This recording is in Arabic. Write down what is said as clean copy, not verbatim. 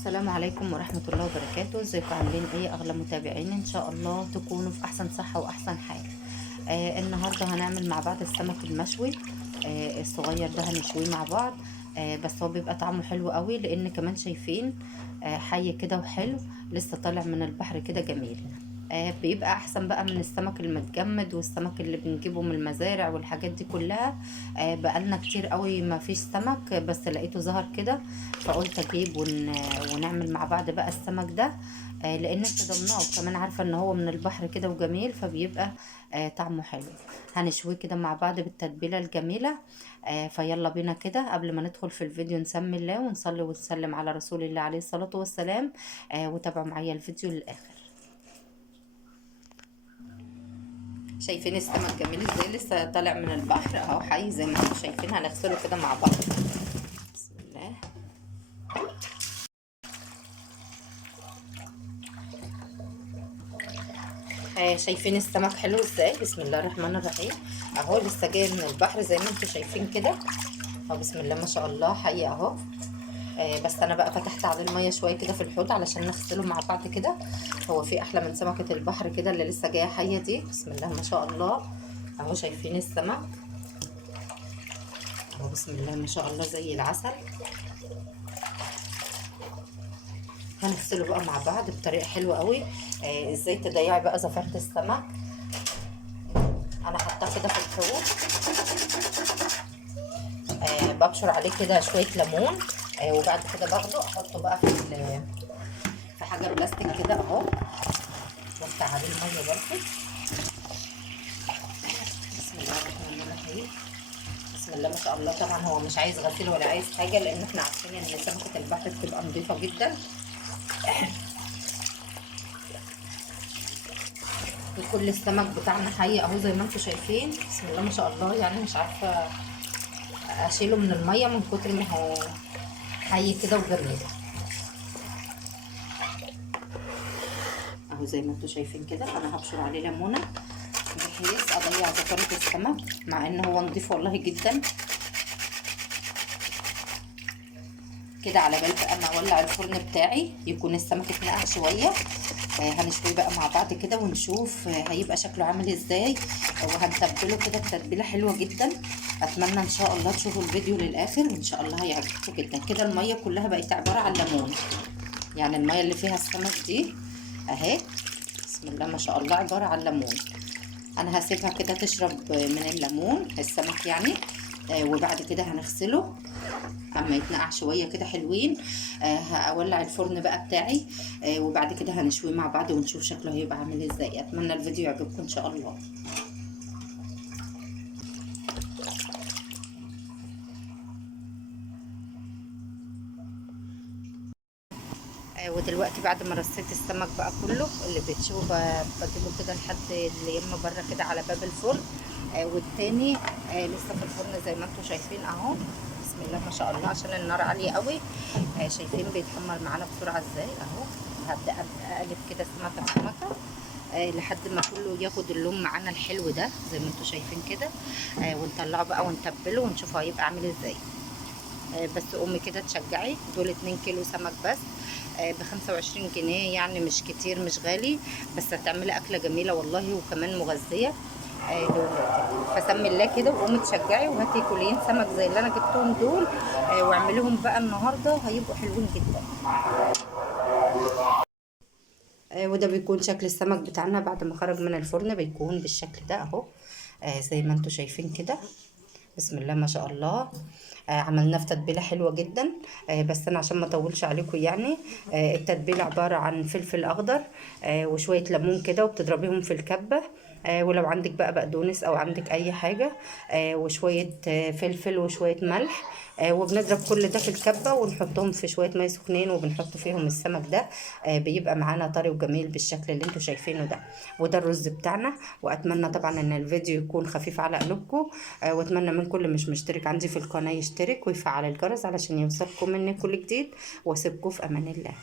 السلام عليكم ورحمة الله وبركاته. ازيكم عاملين ايه اغلى متابعين؟ ان شاء الله تكونوا في احسن صحة واحسن حال. النهاردة هنعمل مع بعض السمك المشوي. الصغير ده هنشويه مع بعض. بس هو بيبقى طعمه حلو قوي لان كمان شايفين حي كده وحلو، لسه طالع من البحر كده جميل. بيبقى احسن بقى من السمك المتجمد والسمك اللي بنجيبه من المزارع والحاجات دي كلها. بقالنا كتير قوي ما فيش سمك، بس لقيته ظهر كده فقلت اجيب ونعمل مع بعض بقى السمك ده. لان صدمناه وكمان عارفه ان هو من البحر كده وجميل، فبيبقى طعمه حلو. هنشويه كده مع بعض بالتتبيله الجميله. فيلا بينا كده قبل ما ندخل في الفيديو نسمي الله ونصلي ونسلم على رسول الله عليه الصلاه والسلام. وتابعوا معايا الفيديو للاخر. شايفين السمك جميل ازاي؟ لسه طالع من البحر اهو حي زي ما انتم شايفين. هنغسله كده مع بعض. بسم الله. شايفين السمك حلو ازاي؟ بسم الله الرحمن الرحيم. اهو لسه جاي من البحر زي ما انتم شايفين كده اهو. بسم الله ما شاء الله حي اهو. بس انا بقى فتحت عليه الميه شويه كده في الحوض علشان نغسله مع بعض كده. هو في احلى من سمكه البحر كده اللي لسه جايه حيه دي؟ بسم الله ما شاء الله. اهو شايفين السمك اهو، بسم الله ما شاء الله زي العسل. هنغسله بقى مع بعض بطريقه حلوه قوي. ازاي تضيعي بقى زفاره السمك؟ انا حاطاه كده في الحوض. ببشر عليه كده شويه ليمون. وبعد كده باخده احطه بقى في حاجه بلاستيك كده اهو، وافتح عليه الميه برضه. بسم الله الرحمن الرحيم. بسم الله ما شاء الله. طبعا هو مش عايز غسيل ولا عايز حاجه، لان احنا عارفين ان سمكه البحر بتبقى نظيفه جدا. وكل السمك بتاعنا حي اهو زي ما انتم شايفين. بسم الله ما شاء الله. يعني مش عارفه اشيله من الميه من كتر ما هو حي كده وجميل اهو زي ما انتم شايفين كده. انا هبشر عليه ليمونه بحيث اضيع زفاره السمك، مع ان هو نضيف والله جدا كده. على بال بقى ما اولع الفرن بتاعي يكون السمك اتنقع شويه. هنشويه بقى مع بعض كده ونشوف هيبقى شكله عامل ازاي. وهنتبله كده بتتبيله حلوه جدا. اتمنى ان شاء الله تشوفوا الفيديو للاخر وان شاء الله هيعجبكم جدا. كده الميه كلها بقت عباره عن ليمون، يعني الميه اللي فيها السمك دي اهي بسم الله ما شاء الله عباره عن ليمون. انا هسيبها كده تشرب من الليمون السمك يعني. وبعد كده هنغسله اما يتنقع شويه كده حلوين. هولع الفرن بقى بتاعي. وبعد كده هنشويه مع بعض ونشوف شكله هيبقى عامل ازاي. اتمنى الفيديو يعجبكم ان شاء الله. ودلوقتي بعد ما رصيت السمك بقى كله اللي بتشوفه بجيبه كده لحد اللي يما بره كده على باب الفرن. والتاني لسه في الفرن زي ما انتم شايفين اهو. بسم الله ما شاء الله عشان النار عاليه قوي. شايفين بيتحمر معانا بسرعه ازاي اهو. هبدا اقلب كده سمكه بسمكه لحد ما كله ياخد اللون معانا الحلو ده زي ما انتم شايفين كده. ونطلعه بقى ونتبله ونشوف هيبقى عامل ازاي. بس قومي كده تشجعي. دول 2 كيلو سمك بس ب25 جنيه، يعني مش كتير مش غالي، بس هتعملي اكله جميله والله وكمان مغذيه. فسمي الله كده وقومي تشجعي وهاتي كلين سمك زي اللي انا جبتهم دول. واعمليهم بقى النهارده هيبقوا حلوين جدا. وده بيكون شكل السمك بتاعنا بعد ما خرج من الفرن، بيكون بالشكل ده اهو. زي ما انتم شايفين كده. بسم الله ما شاء الله. عملناه في تتبيله حلوه جدا. بس انا عشان ما اطولش عليكم يعني. التتبيله عباره عن فلفل اخضر وشويه ليمون كده وبتضربيهم في الكبه. ولو عندك بقى بقدونس او عندك اي حاجه وشويه فلفل وشويه ملح. وبنضرب كل ده في الكبه ونحطهم في شويه ميه سخنين وبنحط فيهم السمك ده. بيبقى معانا طري وجميل بالشكل اللي انتم شايفينه ده. وده الرز بتاعنا. واتمنى طبعا ان الفيديو يكون خفيف على قلوبكم. واتمنى من كل مش مشترك عندي في القناه يشترك ويفعل الجرس علشان يوصلكم مني كل جديد. واسيبكم في امان الله.